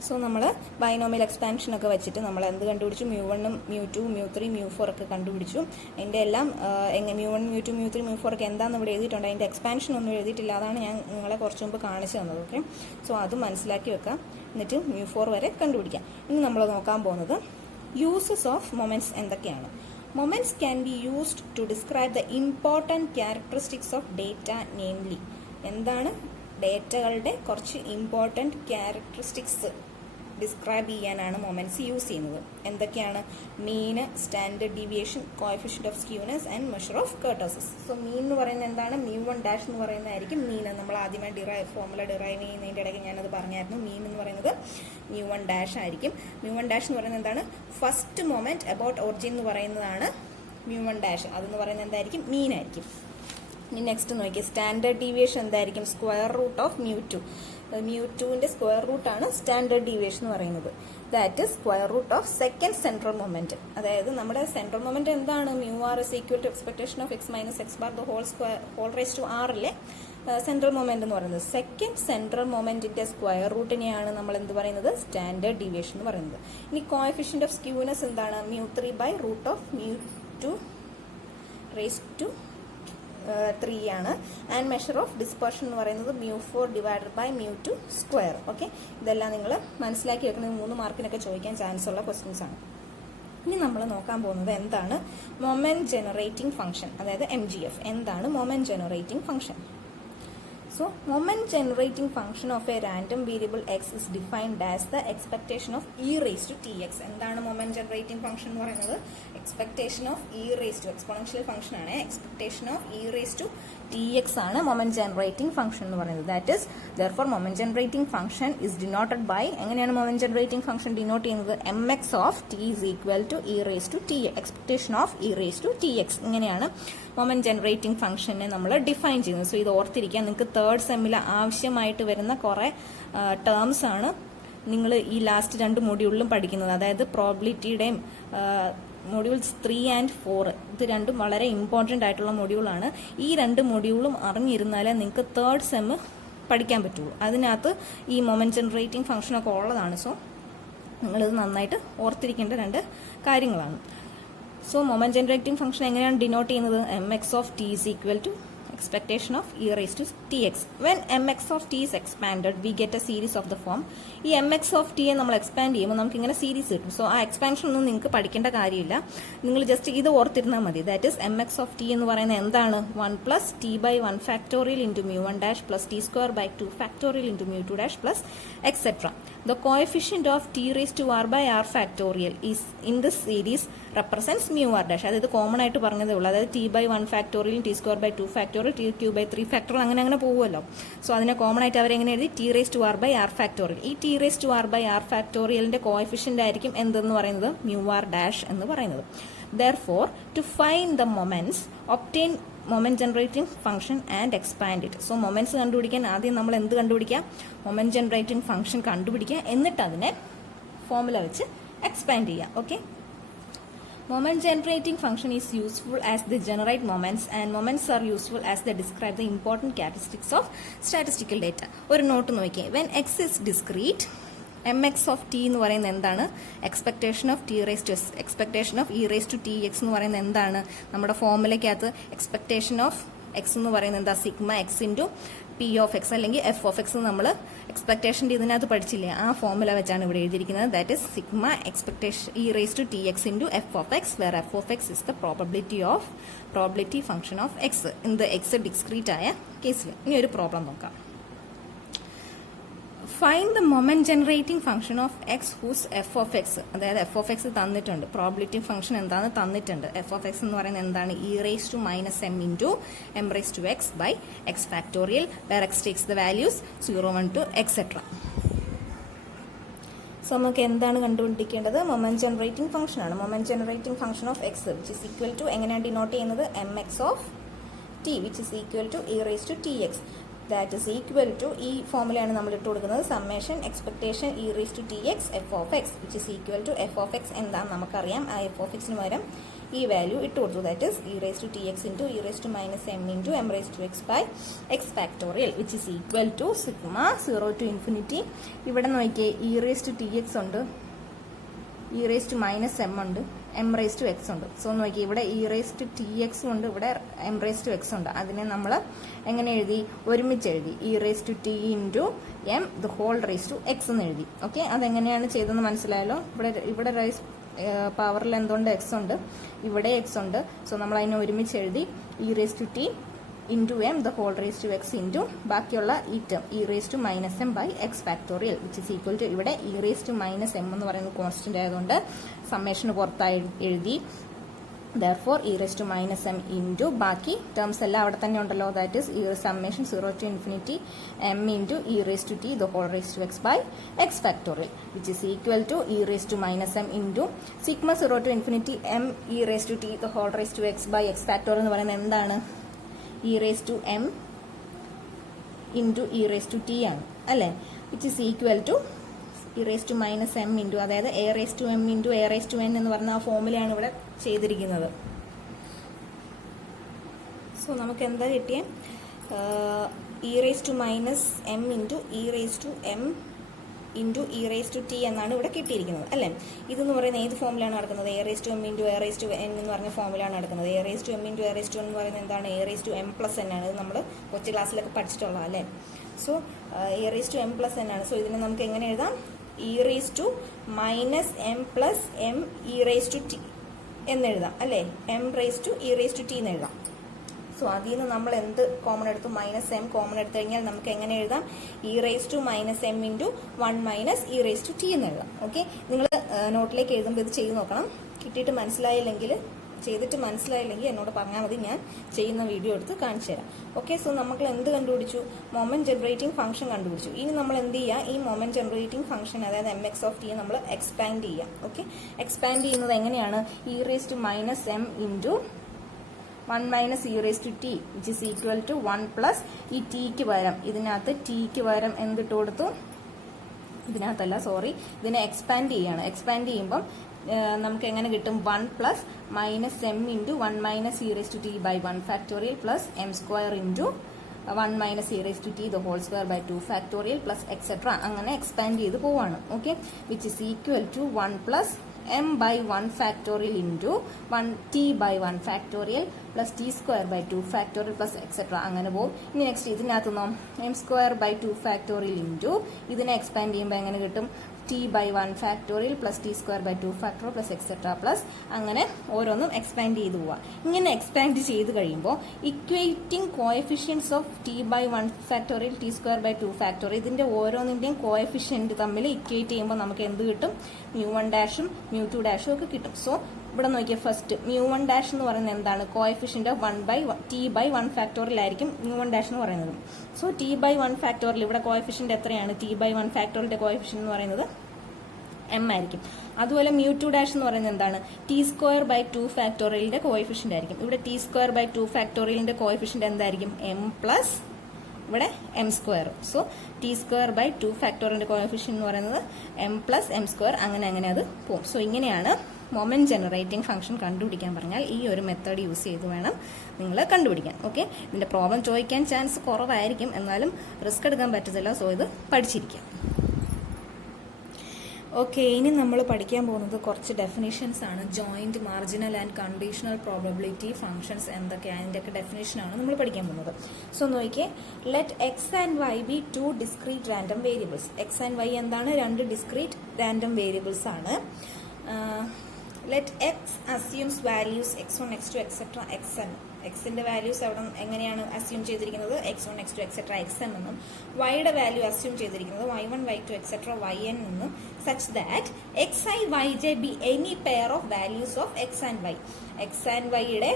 സോ നമ്മൾ ബൈനോമിയൽ എക്സ്പാൻഷനൊക്കെ വെച്ചിട്ട് നമ്മൾ എന്ത് കണ്ടുപിടിച്ചു? μ1 μ2 μ3 μ4 ഒക്കെ കണ്ടുപിടിച്ചു. അതിൻ്റെ എല്ലാം μ1 μ2 μ3 μ4 ഒക്കെ എന്താണെന്ന് ഇവിടെ എഴുതിയിട്ടുണ്ട്. അതിൻ്റെ എക്സ്പാൻഷൻ ഒന്നും എഴുതിയിട്ടില്ല, അതാണ് ഞാൻ നിങ്ങളെ കുറച്ച് മുമ്പ് കാണിച്ചു തന്നത്. ഓക്കെ, സോ അത് മനസ്സിലാക്കി വെക്കാം, എന്നിട്ട് μ4 വരെ കണ്ടുപിടിക്കാം. ഇനി നമ്മൾ നോക്കാൻ പോകുന്നത് യൂസസ് ഓഫ് മൊമെന്റ്സ് എന്തൊക്കെയാണ്. Moments can be used to describe the important characteristics of data, namely എന്താണ് ഡേറ്റകളുടെ കുറച്ച് ഇമ്പോർട്ടൻറ്റ് ക്യാരക്ടറിസ്റ്റിക്സ് ഡിസ്ക്രൈബ് ചെയ്യാനാണ് മൊമെന്റ്സ് യൂസ് ചെയ്യുന്നത്. എന്തൊക്കെയാണ്? Mean, standard deviation, coefficient of skewness and measure of kurtosis. So mean എന്ന് പറയുന്നത് എന്താണ്? μ1 ഡാഷ് എന്ന് പറയുന്നതായിരിക്കും മീൻ. നമ്മൾ ആദ്യമായി ഫോർമുല ഡിറൈവ് ചെയ്യുന്നതിൻ്റെ ഇടയ്ക്ക് ഞാനത് പറഞ്ഞായിരുന്നു. മീൻ എന്ന് പറയുന്നത് μ1 ഡാഷ് ആയിരിക്കും. μ1 ഡാഷ് എന്ന് പറയുന്നത് എന്താണ്? ഫസ്റ്റ് മൊമെന്റ് അബൌട്ട് ഒറിജിൻ എന്ന് പറയുന്നതാണ് μ1 ഡാഷ്. അതെന്ന് പറയുന്നത് എന്തായിരിക്കും? മീനായിരിക്കും. ഇനി നെക്സ്റ്റ് നോക്കിയാൽ സ്റ്റാൻഡേർഡ് ഡീവിയേഷൻ എന്തായിരിക്കും? Square root of μ2. μ2ന്റെ സ്ക്വയർ റൂട്ടാണ് സ്റ്റാൻഡേർഡ് ഡീവിയേഷൻ എന്ന് പറയുന്നത്. That is square root of second central moment. അതായത് നമ്മുടെ സെൻട്രൽ മൊമെന്റ് എന്താണ്? μr is equal to expectation of x minus x bar the whole raise to r അല്ലേ central moment എന്ന് പറയുന്നത്. സെക്കൻഡ് സെൻട്രൽ മൊമെന്റിന്റെ square റൂട്ടിനെയാണ് നമ്മൾ എന്ത് പറയുന്നത്? സ്റ്റാൻഡേർഡ് ഡീവിയേഷൻ എന്ന് പറയുന്നത്. ഇനി കോഎഫിഷ്യന്റ് ഓഫ് സ്ക്യൂനെസ് എന്താണ്? μ3 by root of μ2 raise to 3 ആണ്. ആൻഡ് മെഷർ ഓഫ് ഡിസ്പെർഷൻ എന്ന് പറയുന്നത് μ4 ഡിവൈഡഡ് ബൈ μ2 സ്ക്വയർ. ഓക്കെ, ഇതെല്ലാം നിങ്ങൾ മനസ്സിലാക്കി വെക്കുന്നത് 3 മാർക്കിനൊക്കെ ചോദിക്കാൻ ചാൻസ് ഉള്ള ക്വസ്റ്റ്യൻസ് ആണ്. ഇനി നമ്മൾ നോക്കാൻ പോകുന്നത് എന്താണ് മൊമെന്റ് ജനറേറ്റിംഗ് ഫംഗ്ഷൻ, അതായത് MGF. എന്താണ് moment generating function? So, moment generating function of a random variable x is defined as the expectation of e raised to tx. എന്താണ് moment generating function എന്ന് പറയുന്നത്? expectation of e raised to exponential function ആണ്. expectation of e raised to tx ആണ് moment generating function എന്ന് പറയുന്നത്. That is, therefore, moment generating function is denoted by, എങ്ങനെയാണ് moment generating function denote ചെയ്യുന്നത്? mx of t is equal to e raised to t, expectation of e raised to tx. ഇങ്ങനെയാണ് moment generating ഫംഗ്ഷനെ നമ്മൾ define ചെയ്യുന്നത്. So ഇത് ഓർത്തിരിക്കാൻ നിങ്ങൾക്ക് third സെമ്മിൽ ആവശ്യമായിട്ട് വരുന്ന കുറേ ടേംസ് ആണ് നിങ്ങൾ ഈ ലാസ്റ്റ് 2 മൊഡ്യൂളിലും പഠിക്കുന്നത്. അതായത് പ്രോബിലിറ്റിയുടെയും മൊഡ്യൂൾസ് 3 and 4 ഇത് രണ്ടും വളരെ ഇമ്പോർട്ടൻ്റ് ആയിട്ടുള്ള മൊഡ്യൂളാണ്. ഈ 2 മൊഡ്യൂളും അറിഞ്ഞിരുന്നാലേ നിങ്ങൾക്ക് തേർഡ് സെമ്മ് പഠിക്കാൻ പറ്റുള്ളൂ. അതിനകത്ത് ഈ മൊമെന്റ് ജനറേറ്റിംഗ് ഫംഗ്ഷനൊക്കെ ഉള്ളതാണ്. സോ നിങ്ങളിത് നന്നായിട്ട് ഓർത്തിരിക്കേണ്ട 2 കാര്യങ്ങളാണ്. സോ മൊമെന്റ് ജനറേറ്റിംഗ് ഫംഗ്ഷൻ എങ്ങനെയാണ് ഡിനോട്ട് ചെയ്യുന്നത്? mx of t is equal to expectation of e raised to tx. When mx of t is expanded, we get a series of the form. ഈ mx of t നമ്മൾ expand ചെയ്യുമ്പോൾ നമുക്ക് ഇങ്ങനെ series കിട്ടും. So ആ expansion ഒന്നും നിങ്ങൾക്ക് പഠിക്കേണ്ട കാര്യമില്ല, നിങ്ങൾ ജസ്റ്റ് ഇത് ഓർത്തിരുന്നാൽ മതി. That is mx of t എന്ന് പറയുന്നത് എന്താണ്? 1 plus t by 1 factorial into μ1 dash plus t square by 2 factorial into μ2 dash plus etc. The coefficient of t raised to r by r factorial is in this series represents μr dash. അതായത് common ആയിട്ട് പറഞ്ഞതേ ഉള്ളൂ. അതായത് t by 1 factorial, t square by 2 factorial, t cube by 3 factorial അങ്ങനെ പോകുമല്ലോ. So അതിനെ common ആയിട്ട് അവരെങ്ങനെ എഴുതി? t raised to r by r factorial. ഈ t raised to r by r factorialന്റെ കോഎഫിഷ്യന്റ് ആയിരിക്കും എന്തെന്ന് പറയുന്നത്? μr dash എന്ന് പറയുന്നത്. Therefore, to find the moments, obtain moment generating function and expand it. So moments കണ്ടുപിടിക്കാൻ ആദ്യം നമ്മൾ എന്ത് കണ്ടുപിടിക്കുക? മൊമെന്റ് ജനറേറ്റിംഗ് ഫംഗ്ഷൻ കണ്ടുപിടിക്കുക, എന്നിട്ട് അതിനെ ഫോർമുല വെച്ച് എക്സ്പാൻഡ് ചെയ്യുക. Okay, moment generating function is useful as they generate moments, and moments are useful as they describe the important characteristics of statistical data. ഒരു നോട്ട് നോക്കിയേ, when x is discrete, mx of t എന്ന് പറയുന്നത് എന്താണ്? Expectation of t raise to s, expectation of e raise to T x എന്ന് പറയുന്നത് എന്താണ്? നമ്മുടെ ഫോർമുലയ്ക്കകത്ത് expectation of X എന്ന് പറയുന്നത് എന്താ? Sigma x into p of X അല്ലെങ്കിൽ എഫ് ഓഫ് എക്സ് നമ്മൾ എക്സ്പെക്ടേഷൻ്റെ ഇതിനകത്ത് പഠിച്ചില്ലേ? ആ ഫോർമുല വെച്ചാണ് ഇവിടെ എഴുതിയിരിക്കുന്നത്. That is sigma expectation e raise to T X into f of x, where f of X is the probability function of x in the x discrete ആയ കേസിൽ. ഇനി ഒരു പ്രോബ്ലം നോക്കാം. Find the moment generating function of x whose f of x, അതായത് f of X തന്നിട്ടുണ്ട്, probability function എന്താണെന്ന് തന്നിട്ടുണ്ട്. F of X എന്ന് പറയുന്നത് എന്താണ്? E raise to minus M into M raise to X by X factorial, where x takes the values 0, 1, 2 etcetera. So നമുക്ക് എന്താണ് കണ്ടുപിടിക്കേണ്ടത്? മൊമെന്റ് ജനറേറ്റിംഗ് ഫംഗ്ഷൻ ആണ്. Moment generating function of x which is equal to എങ്ങനെയാണ് denote ചെയ്യുന്നത്? M x of t which is equal to e raise to T x. That is equal to, ഈ ഫോർമുലയാണ് നമ്മൾ ഇട്ട് കൊടുക്കുന്നത്, summation expectation e raise to T x f of x which is equal to f of x എന്താണെന്ന് നമുക്കറിയാം. ആ F of എക്സിന് പകരം ഈ വാല്യൂ ഇട്ട് കൊടുത്തു. That is E raise to T X into E raise to minus M into M raise to X by X factorial which is equal to sigma 0 to infinity. ഇവിടെ നോക്കിയേ, E raise to T X ഉണ്ട്, E raise to minus M ഉണ്ട്, M raise to X ഉണ്ട്. So നോക്കി, ഇവിടെ E raise to T എക്സും ഉണ്ട്, ഇവിടെ എം റേസ് ടു എക്സ് ഉണ്ട്. അതിനെ നമ്മൾ എങ്ങനെ എഴുതി? ഒരുമിച്ച് എഴുതി. E raise to T into M the whole raise to x എന്ന് എഴുതി. ഓക്കെ, അതെങ്ങനെയാണ് ചെയ്തതെന്ന് മനസ്സിലായല്ലോ. ഇവിടെ റേസ് പവറിൽ എന്തുകൊണ്ട്? എക്സ് ഉണ്ട്, ഇവിടെ എക്സ് ഉണ്ട്. സോ നമ്മൾ അതിനെ ഒരുമിച്ച് എഴുതി. E raise to T into M the whole raise to X into ബാക്കിയുള്ള ഈ term E raise to minus M by X factorial which is equal to, ഇവിടെ E raise to minus M എന്ന് പറയുന്നത് constant ആയതുകൊണ്ട് സമ്മേഷന് പുറത്തായി എഴുതി. therefore e raised to minus m into ബാക്കി terms എല്ലാം അവിടെ തന്നെ ഉണ്ടല്ലോ. ദാറ്റ് ഈസ് ഈ summation 0 to infinity m into e raised to t the whole raised to x by x factorial which is equal to e raised to minus m into sigma 0 to infinity m e raised to t the whole raised to x by x factorial എന്ന് പറയുന്നത് എന്താണ്? e raised to m into e raised to t ആണ് അല്ലേ? which is equal to e raised to minus m into, അതായത് a raised to m into a raised to n എന്ന് പറഞ്ഞ ആ ഫോർമുലയാണ് ഇവിടെ ചെയ്തിരിക്കുന്നത്. സോ നമുക്ക് എന്താ കിട്ടിയ? e raised to minus m into e raised to m into e raised to t എന്നാണ് ഇവിടെ കിട്ടിയിരിക്കുന്നത് അല്ലേ? ഇതെന്ന് പറയുന്നത് ഏത് ഫോമിലാണ് നടക്കുന്നത്? a raised to m into a raised to n എന്ന് പറഞ്ഞ ഫോമിലാണ് നടക്കുന്നത്. a raised to m into a raised to n എന്ന് പറയുന്നത് എന്താണ്? a raised to m plus n ആണ്. ഇത് നമ്മൾ കൊച്ചു ക്ലാസ്സിലൊക്കെ പഠിച്ചിട്ടുള്ള അല്ലേ? So a raised to m plus n ആണ്. സോ ഇതിനെ നമുക്ക് എങ്ങനെ എഴുതാം? e raised to minus m plus m e raised to t എന്നെഴുതാം അല്ലേ? m raised to e raised to t എന്ന് എഴുതാം. സോ അതിൽ നിന്ന് നമ്മൾ എന്ത് കോമൺ എടുത്തു? മൈനസ് എം കോമൺ എടുത്തു കഴിഞ്ഞാൽ നമുക്ക് എങ്ങനെ എഴുതാം? E raise to minus M into 1 minus e raise to t എന്ന് എഴുതാം. ഓക്കെ, നിങ്ങൾ നോട്ടിലേക്ക് എഴുതുമ്പോൾ ഇത് ചെയ്ത് നോക്കണം. ചെയ്തിട്ട് മനസ്സിലായില്ലെങ്കിൽ എന്നോട് പറഞ്ഞാൽ മതി, ഞാൻ ചെയ്യുന്ന വീഡിയോ എടുത്ത് കാണിച്ചു തരാം. ഓക്കെ, സോ നമ്മൾ എന്ത് കണ്ടുപിടിച്ചു? മൊമെന്റ് ജനറേറ്റിംഗ് ഫംഗ്ഷൻ കണ്ടുപിടിച്ചു. ഇനി നമ്മൾ എന്ത് ചെയ്യുക? ഈ മൊമെന്റ് ജനറേറ്റിംഗ് ഫംഗ്ഷൻ അതായത് എം എക്സ് ഓഫ് ടി നമ്മൾ എക്സ്പാൻഡ് ചെയ്യാം. ഓക്കെ, എക്സ്പാൻഡ് ചെയ്യുന്നത് എങ്ങനെയാണ്? E raise to minus M into 1 minus e raise to t which is equal to 1 plus ഈ ടിക്ക് പകരം ഇതിനകത്ത് ടിക്ക് പകരം എന്തിട്ട് കൊടുത്തു? ഇതിനകത്തല്ല, സോറി, ഇതിനെ എക്സ്പാൻഡ് ചെയ്യാണ്. എക്സ്പാൻഡ് ചെയ്യുമ്പം നമുക്ക് എങ്ങനെ കിട്ടും? 1 plus minus M into 1 minus e raise to t by 1 factorial plus M square into 1 minus e raise to t the whole square by 2 factorial plus etcetera അങ്ങനെ എക്സ്പാൻഡ് ചെയ്ത് പോവാണ്. Okay, which is equal to 1 plus m by 1 factorial into 1 t by 1 factorial plus t square by 2 factorial plus etc. അങ്ങനെ പോകും. ഇനി next ഇതിനകത്ത് m square by 2 factorial into ഇതിനെ expand ചെയ്യുമ്പോൾ എങ്ങനെ കിട്ടും? t by 1 factorial plus t square by 2 factorial plus etc. plus അങ്ങനെ ഓരോന്നും എക്സ്പാൻഡ് ചെയ്ത് പോവാം. ഇങ്ങനെ എക്സ്പാൻഡ് ചെയ്ത് കഴിയുമ്പോൾ equating coefficients of t by 1 factorial t square by 2 factorial ഇതിന്റെ ഓരോന്നിന്റെയും കോഎഫിഷ്യന്റ് തമ്മിൽ ഇക്വേറ്റ് ചെയ്യുമ്പോൾ നമുക്ക് എന്ത് കിട്ടും? μ1 ഡാഷും μ2 ഡാഷും ഒക്കെ കിട്ടും. സോ ഇവിടെ നോക്കിയാൽ ഫസ്റ്റ് μ1 ഡാഷ് എന്ന് പറയുന്നത് എന്താണ്? Coefficient of 1 by t by 1 factorial ആയിരിക്കും μ1 ഡാഷ് എന്ന് പറയുന്നത്. സോ t by 1 ഫാക്ടോറിയൽ ഇവിടെ കോഎഫിഷ്യന്റ് എത്രയാണ്? t by 1 ഫാക്ടോറിയലിന്റെ കോഎഫിഷ്യന്റ് എന്ന് പറയുന്നത് എം ആയിരിക്കും. അതുപോലെ മ്യൂ ടു ഡാഷ് എന്ന് പറയുന്നത് എന്താണ്? ടി സ്ക്വയർ ബൈ 2 ഫാക്ടോറിയലിന്റെ കോഎഫിഷ്യന്റ് ആയിരിക്കും. ഇവിടെ ടി സ്ക്വയർ ബൈ 2 ഫാക്ടോറിയലിന്റെ കോഎഫിഷ്യന്റ് എന്തായിരിക്കും? എം പ്ലസ് ഇവിടെ M square. So T square by 2 ഫാക്ടോറിയലിന്റെ കോഎഫിഷ്യന്റ് എന്ന് പറയുന്നത് എം പ്ലസ് എം സ്ക്വയർ. അങ്ങനെ അത് പോകും. സോ ഇങ്ങനെയാണ് മൊമെന്റ് ജനറേറ്റിംഗ് ഫംഗ്ഷൻ കണ്ടുപിടിക്കാൻ പറഞ്ഞാൽ ഈ ഒരു മെത്തേഡ് യൂസ് ചെയ്ത് വേണം നിങ്ങൾ കണ്ടുപിടിക്കാൻ. ഓക്കെ, ഇതിന്റെ പ്രോബ്ലം ചോദിക്കാൻ ചാൻസ് കുറവായിരിക്കും, എന്നാലും റിസ്ക് എടുക്കാൻ പറ്റത്തില്ല. സോ ഇത് പഠിച്ചിരിക്കാം. ഓക്കെ, ഇനി നമ്മൾ പഠിക്കാൻ പോകുന്നത് കുറച്ച് ഡെഫിനിഷൻസ് ആണ്. Joint, marginal and conditional probability functions എന്തൊക്കെയാണ്, അതിൻ്റെയൊക്കെ ഡെഫിനേഷനാണ് നമ്മൾ പഠിക്കാൻ പോകുന്നത്. സോ നോക്കിയേ, let x and y be 2 discrete random variables. X and Y എന്താണ്? 2 ഡിസ്ക്രീറ്റ് റാൻഡം വേരിയബിൾസ് ആണ്. Let x assumes values x1 x2 etcetera xn. എക്സിന്റെ വാല്യൂസ് അവിടെ എങ്ങനെയാണ് അസ്യൂം ചെയ്തിരിക്കുന്നത്? x1 x2 എക്സെട്ര xn എന്നും വൈയുടെ വാല്യൂ അസ്യൂം ചെയ്തിരിക്കുന്നത് y1 y2 എക്സെട്ര yn എന്നും such that xi yj be any pair of values of x and y. X and വൈയുടെ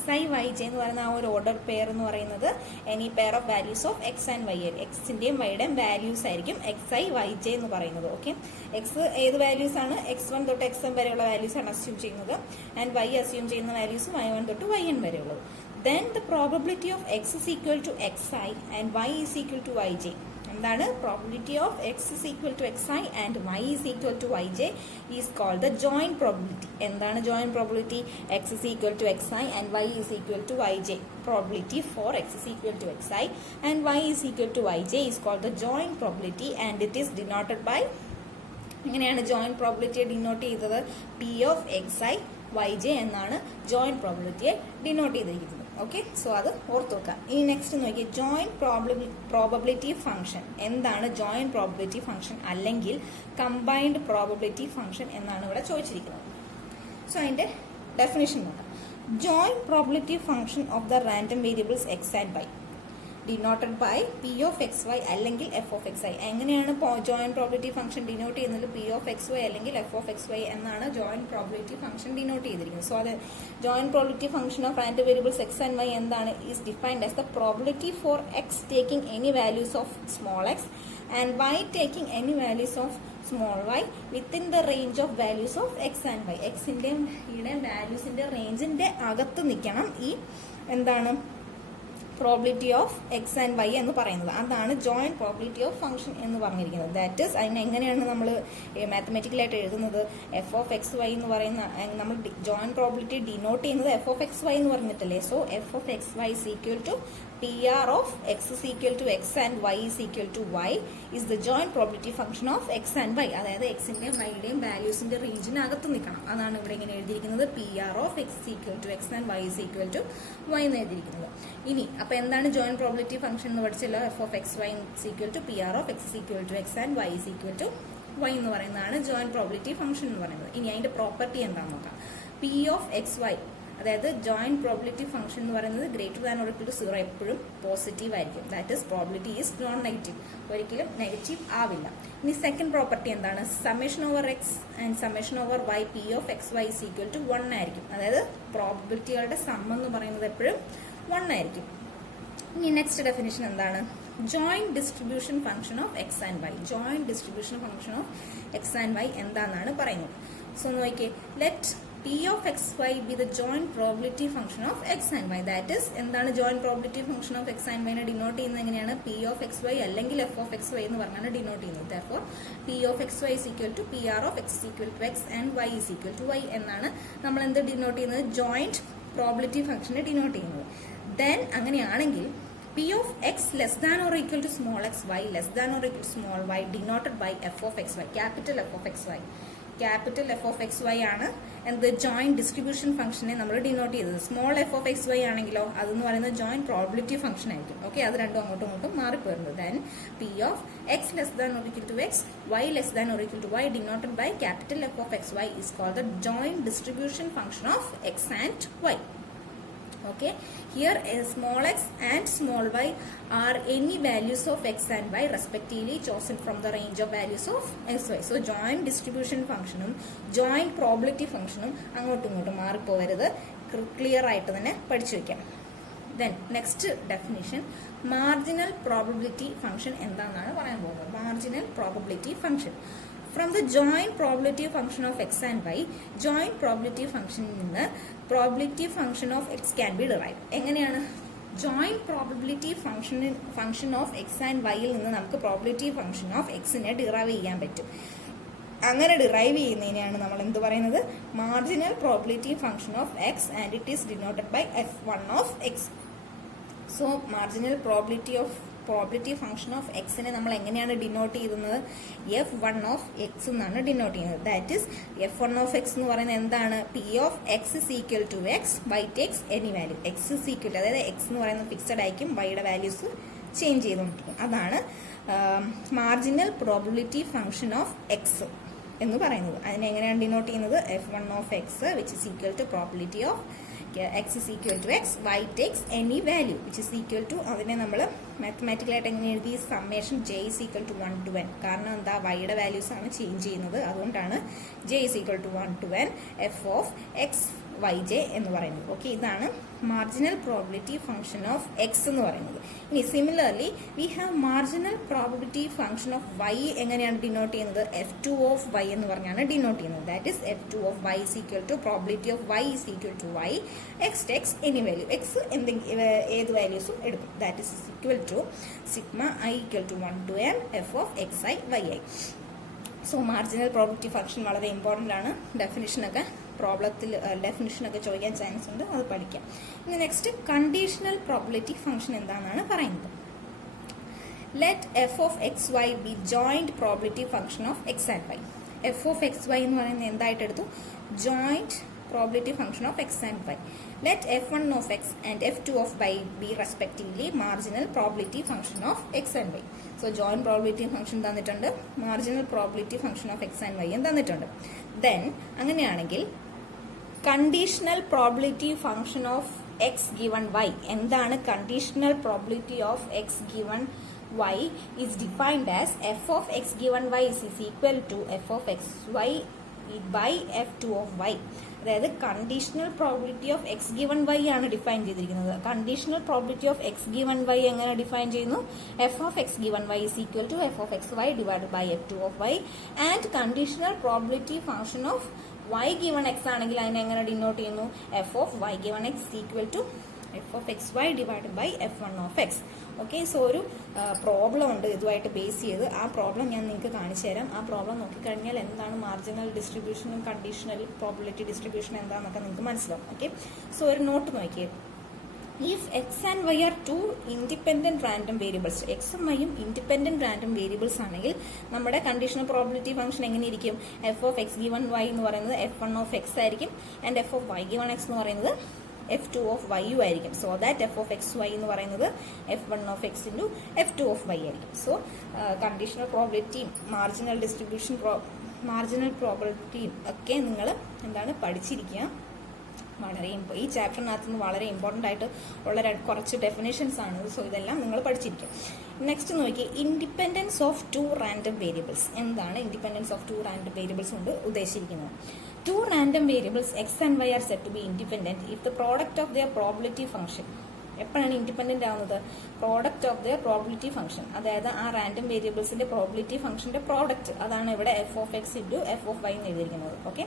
xi yj എന്ന് പറയുന്ന ആ ഒരു ഓർഡർ പെയർ എന്ന് പറയുന്നത് any pair of values of x and y. എക്സിന്റെയും വൈയുടെയും വാല്യൂസ് ആയിരിക്കും xi yj എന്ന് പറയുന്നത്. ഓക്കെ, എക്സ് ഏത് വാല്യൂസ് ആണ്? x1 തൊട്ട് xn വരെയുള്ള വാല്യൂസ് ആണ് അസ്യൂം ചെയ്യുന്നത്, ആൻഡ് y അസ്യൂം ചെയ്യുന്ന വാല്യൂസ് y1 തൊട്ട് yn വരെയുള്ളത്. Then the probability of x is equal to xi and y is equal to yj. എന്താണ്? Probability of X is equal to X I and Y is equal to Y J is called the joint probability. എന്താണ് joint probability? X is equal to X I and Y is equal to Y J. Probability for X is equal to X I and Y is equal to Y J is called the joint probability and it is denoted by, എങ്ങനെയാണ് joint പ്രോബിലിറ്റിയെ denote ചെയ്തത്? P of x i y j എന്നാണ് joint പ്രോബിലിറ്റിയെ denote ചെയ്തിരിക്കുന്നത്. Okay, so അത് ഓർത്ത് വെക്കാം. ഇനി നെക്സ്റ്റ് നോക്കി, ജോയിന്റ് പ്രോബബിലിറ്റി ഫംഗ്ഷൻ എന്താണ്? ജോയിന്റ് പ്രോബബിലിറ്റി ഫംഗ്ഷൻ അല്ലെങ്കിൽ കമ്പൈൻഡ് പ്രോബബിലിറ്റി ഫംഗ്ഷൻ എന്നാണ് ഇവിടെ ചോദിച്ചിരിക്കുന്നത്. സോ അതിന്റെ ഡെഫിനിഷൻ നോക്കാം. Joint probability function of the random variables X and y denoted by p of X Y അല്ലെങ്കിൽ എഫ് ഓഫ് എക്സ് ഐ. എങ്ങനെയാണ് joint probability function denote ചെയ്യുന്നത്? P of X Y അല്ലെങ്കിൽ F of X Y എന്നാണ് joint probability function denote ചെയ്തിരിക്കുന്നത്. So അത് joint probability function of random variables X and Y എന്താണ്? Is defined as the probability for X taking any values of small X and Y taking any values of small Y within the range of values of X and Y. എക്സിന്റെയും വൈയുടെയും വാല്യൂസിന്റെ റേഞ്ചിന്റെ അകത്ത് നിൽക്കണം ഈ എന്താണ് probability of X and Y എന്ന് പറയുന്നത്. അതാണ് ജോയിന്റ് പ്രോബിലിറ്റി ഓഫ് ഫംഗ്ഷൻ എന്ന് പറഞ്ഞിരിക്കുന്നത്. ദാറ്റ് ഈസ് അതിന് എങ്ങനെയാണ് നമ്മൾ മാത്തമെറ്റിക്കലായിട്ട് എഴുതുന്നത്? എഫ് ഓഫ് എക്സ് വൈ എന്ന് പറയുന്ന നമ്മൾ ജോയിന്റ് പ്രോബിലിറ്റി ഡിനോട്ട് ചെയ്യുന്നത് എഫ് ഓഫ് എക്സ് വൈ എന്ന് പറഞ്ഞിട്ടല്ലേ. So F of X Y is equal to P R of X is equal to X and Y is equal to Y is the joint probability function of X and Y. അതായത് എക്സിന്റെയും വൈയുടെയും വാല്യൂസിന്റെ റേഞ്ചിന് അകത്ത് നിൽക്കണം. അതാണ് ഇവിടെ ഇങ്ങനെ എഴുതിയിരിക്കുന്നത്. P R of X equal to X and Y is equal to Y എന്ന് എഴുതിയിരിക്കുന്നത്. ഇനി അപ്പൊ എന്താണ് ജോയിന്റ് പ്രോബിലിറ്റി ഫംഗ്ഷൻ എന്ന് പഠിച്ചല്ലോ? F of X Y is equal to P R of X is equal to X and Y is equal to Y എന്ന് പറയുന്നതാണ് joint probability function എന്ന് പറയുന്നത്. ഇനി അതിന്റെ പ്രോപ്പർട്ടി എന്താണെന്ന് നോക്കാം. പി ഓഫ് എക്സ് വൈ, അതായത് ജോയിന്റ് പ്രോബിലിറ്റി ഫംഗ്ഷൻ എന്ന് പറയുന്നത് greater than or equal to 0 എപ്പോഴും പോസിറ്റീവ് ആയിരിക്കും. That is probability is non negative, ഒരിക്കലും നെഗറ്റീവ് ആവില്ല. ഇനി സെക്കൻഡ് പ്രോപ്പർട്ടി എന്താണ്? Summation over x and summation over y p of X Y is equal to 1 ആയിരിക്കും. അതായത് പ്രോബിലിറ്റികളുടെ സം എന്ന് പറയുന്നത് എപ്പോഴും 1 ആയിരിക്കും. ഇനി നെക്സ്റ്റ് ഡെഫിനിഷൻ എന്താണ്? Joint distribution function of X and Y. Joint distribution function of X and Y എന്താണെന്നാണ് പറയുന്നത്. സോ നോക്കിയേ, let P of X Y be the joint probability function of X and Y. That is എന്താണ് joint probability function of X and വൈനെ denote ചെയ്യുന്നത് എങ്ങനെയാണ്? P of X Y അല്ലെങ്കിൽ F of X Y എന്ന് പറഞ്ഞാണ് denote ചെയ്യുന്നത്. Therefore P of X Y is equal to P R of X equal to X and Y is equal to y എന്നാണ് നമ്മൾ എന്ത് denote ചെയ്യുന്നത്? Joint probability ഫംഗ്ഷനെ denote ചെയ്യുന്നത്. ദെൻ അങ്ങനെയാണെങ്കിൽ P of x less than or equal to small x, y less than or equal to small y denoted by f of x y, capital F of x y. Capital F of X y ആണ് എന്ത്? Joint distribution ഫംഗ്ഷനെ നമ്മൾ denote ചെയ്തത്. Small f of X y ആണെങ്കിലോ അതെന്ന് പറയുന്നത് joint probability function ആയിരിക്കും. Okay, അത് രണ്ടും അങ്ങോട്ടും ഇങ്ങോട്ടും മാറിപ്പോരുന്നത്. Then p of x less than or equal to x, y less than or equal to y denoted by capital F of X Y is called the joint distribution function of X and y. Okay, here small x and small y are any values of x and y respectively chosen from the range of values of x, y. So joint distribution function joint probability function അങ്ങോട്ടും ഇങ്ങോട്ടും മാറിപ്പോവരുത്. Clear ആയിട്ട് തന്നെ പഠിച്ചു വെക്കാം. Then next definition marginal probability function എന്താണെന്നാണ് പറയാൻ പോകുന്നത്. Marginal probability function from the joint probability function of X and Y, joint probability ഫംഗ്ഷനിൽ നിന്ന് probability function of x can be derive. എങ്ങനെയാണ്? Joint probability function of X and വൈയിൽ നിന്ന് നമുക്ക് probability function of എക്സിനെ ഡിറൈവ് ചെയ്യാൻ പറ്റും. അങ്ങനെ ഡിറൈവ് ചെയ്യുന്നതിനെയാണ് നമ്മൾ എന്ത് പറയുന്നത്? Marginal probability function of X and it is denoted by f1 of x. So marginal probability function of എക്സിനെ നമ്മൾ എങ്ങനെയാണ് ഡിനോട്ട് ചെയ്യുന്നത്? f1 ഓഫ് എക്സ് എന്നാണ് ഡിനോട്ട് ചെയ്യുന്നത്. That is f1 of X എന്ന് പറയുന്നത് എന്താണ്? p of X is equal to x y takes any value. X is equal, അതായത് എക്സ് എന്ന് പറയുന്നത് ഫിക്സഡ് ആയിരിക്കും, വൈയുടെ വാല്യൂസ് ചേഞ്ച് ചെയ്തുകൊണ്ടിരിക്കും. അതാണ് marginal probability function of X എന്ന് പറയുന്നത്. അതിനെ എങ്ങനെയാണ് ഡിനോട്ട് ചെയ്യുന്നത്? f1 of x which is equal to probability of X is equal to x y takes any value which is equal to, അതിനെ നമ്മൾ മാത്തമാറ്റിക്കലായിട്ട് എങ്ങനെ എഴുതി? Summation j is equal to 1 to n. കാരണം എന്താ? വൈയുടെ വാല്യൂസ് ആണ് ചേഞ്ച് ചെയ്യുന്നത്, അതുകൊണ്ടാണ് j is equal to 1 to n f of X y j എന്ന് പറയുന്നത്. ഓക്കെ, ഇതാണ് marginal probability function of X എന്ന് പറയുന്നത്. ഇനി similarly we have marginal probability function of y. എങ്ങനെയാണ് ഡിനോട്ട് ചെയ്യുന്നത്? f2 ഓഫ് വൈ എന്ന് പറഞ്ഞാണ് ഡിനോട്ട് ചെയ്യുന്നത്. That is f2 of y is equal to probability of y is equal to y x takes any value. X ഏത് വാല്യൂസും എടുക്കും. That is equal to sigma i equal to 1 to n f of x i y i. So marginal probability function വളരെ important ആണ്. ഡെഫിനിഷനൊക്കെ ഡെഫിനിഷനൊക്കെ ചോദിക്കാൻ chance ഉണ്ട്, അത് പഠിക്കാം. ഇനി നെക്സ്റ്റ് കണ്ടീഷണൽ പ്രോബബിലിറ്റി ഫംഗ്ഷൻ എന്താണെന്നാണ് പറയുന്നത്. Let f of X Y be joint probability function of X and y. F of X Y എന്ന് പറയുന്നത് എന്തായിട്ട് എടുത്തു? Joint probability function of x and y. Let f1 of x and f2 of y be respectively marginal probability function of x and y. So joint probability function തന്നിട്ടുണ്ട്, marginal probability function of x and y തന്നിട്ടുണ്ട്. Then അങ്ങനെയാണെങ്കിൽ conditional probability function of x given y. എന്താണ് conditional probability of x given y is defined as f of x given y is equal to f of xy by f2 of y. അതായത് conditional probability of x given y ആണ് define ചെയ്തിരിക്കുന്നത്. Conditional probability of x given y എങ്ങനെ define ചെയ്യുന്നു? F of x given y is equal to f of X y divide by f2 of y. And conditional probability function of y given x ആണെങ്കിൽ അതിനെ എങ്ങനെ denote ചെയ്യുന്നു? F of y given x equal to f of X y divide by f1 of x. Okay, so ഒരു problem ഉണ്ട് ഇതുമായിട്ട് base ചെയ്ത്. ആ problem ഞാൻ നിങ്ങൾക്ക് കാണിച്ചു തരാം. ആ പ്രോബ്ലം നോക്കിക്കഴിഞ്ഞാൽ എന്താണ് മാർജിനൽ ഡിസ്ട്രിബ്യൂഷനും കണ്ടീഷണൽ പ്രോബബിലിറ്റി ഡിസ്ട്രിബ്യൂഷൻ എന്താണെന്നൊക്കെ നിങ്ങൾക്ക് മനസ്സിലാവും. ഓക്കെ, സോ ഒരു നോട്ട് നോക്കിയേ. If x and y are two independent random variables, x ഉം y ഉം ഇൻഡിപെൻഡന്റ് റാൻഡം വേരിയബിൾസ് ആണെങ്കിൽ നമ്മുടെ കണ്ടീഷണൽ പ്രോബബിലിറ്റി ഫംഗ്ഷൻ എങ്ങനെ ഇരിക്കും? F of x given y എന്ന് പറയുന്നത് f1 ഓഫ് എക്സ് ആയിരിക്കും, and f of y given x എന്ന് പറയുന്നത് f2 ഓഫ് വൈ യു ആയിരിക്കും. So that f of X Y എന്ന് പറയുന്നത് f1 of x into f2 of y ആയിരിക്കും. സോ കണ്ടീഷണൽ പ്രോബബിലിറ്റിയും മാർജിനൽ ഡിസ്ട്രിബ്യൂഷൻ മാർജിനൽ പ്രോബബിലിറ്റിയും ഒക്കെ നിങ്ങൾ എന്താണ് പഠിച്ചിരിക്കുക. വളരെ ഈ ചാപ്റ്ററിനകത്ത് നിന്ന് വളരെ ഇമ്പോർട്ടൻ്റ് ആയിട്ട് ഉള്ള കുറച്ച് ഡെഫിനേഷൻസ് ആണ്. സോ ഇതെല്ലാം നിങ്ങൾ പഠിച്ചിരിക്കും. നെക്സ്റ്റ് നോക്കി, independence of two random variables. എന്താണ് independence of two random variables കൊണ്ട് ഉദ്ദേശിച്ചിരിക്കുന്നത്? Two random variables x and y are said to be independent if the product of their probability function. എപ്പോഴാണ് independent ആവുന്നത്? Product of their probability function, അതായത് ആ random വേരിയബിൾസിന്റെ probability ഫംഗ്ഷന്റെ product, അതാണ് ഇവിടെ f of x into f of y എന്ന് എഴുതിയിരിക്കുന്നത്. Okay,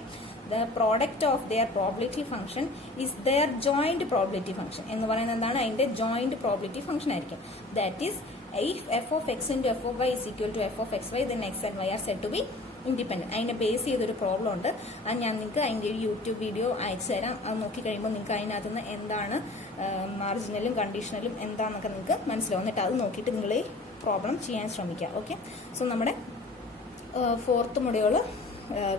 the product of their probability function is their joint probability function എന്ന് പറയുന്നത് എന്താണ്? അതിന്റെ ജോയിന്റ് പ്രോബബിലിറ്റി ഫംഗ്ഷൻ ആയിരിക്കും. That is if f of x into f of y is equal to f of xy, then x and y are said to be independent. അതിനെ base ചെയ്തൊരു problem ഉണ്ട്. അത് ഞാൻ നിങ്ങൾക്ക് അതിൻ്റെ ഒരു യൂട്യൂബ് വീഡിയോ അയച്ചു തരാം. അത് നോക്കിക്കഴിയുമ്പോൾ നിങ്ങൾക്ക് അതിനകത്ത് നിന്ന് എന്താണ് മാർജിനലും കണ്ടീഷണലും എന്താണെന്നൊക്കെ നിങ്ങൾക്ക് മനസ്സിലാവും. എന്നിട്ട് അത് നോക്കിയിട്ട് നിങ്ങൾ ഈ പ്രോബ്ലം ചെയ്യാൻ ശ്രമിക്കുക. ഓക്കെ, സോ നമ്മുടെ 4th മൊഡ്യൂൾ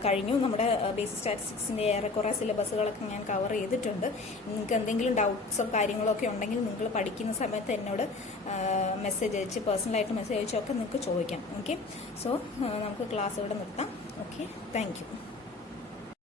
കഴിഞ്ഞു. നമ്മുടെ ബേസിക് സ്റ്റാറ്റിസ്റ്റിക്സിൻ്റെ ഏറെക്കുറെ സിലബസുകളൊക്കെ ഞാൻ കവർ ചെയ്തിട്ടുണ്ട്. നിങ്ങൾക്ക് എന്തെങ്കിലും ഡൗട്ട്സോ കാര്യങ്ങളോ ഒക്കെ ഉണ്ടെങ്കിൽ നിങ്ങൾ പഠിക്കുന്ന സമയത്ത് എന്നോട് മെസ്സേജ് അയച്ച് പേഴ്സണലായിട്ട് മെസ്സേജ് അയച്ചൊക്കെ നിങ്ങൾക്ക് ചോദിക്കാം. ഓക്കെ, സോ നമുക്ക് ക്ലാസ് ഇവിടെ നിർത്താം. Okay, thank you.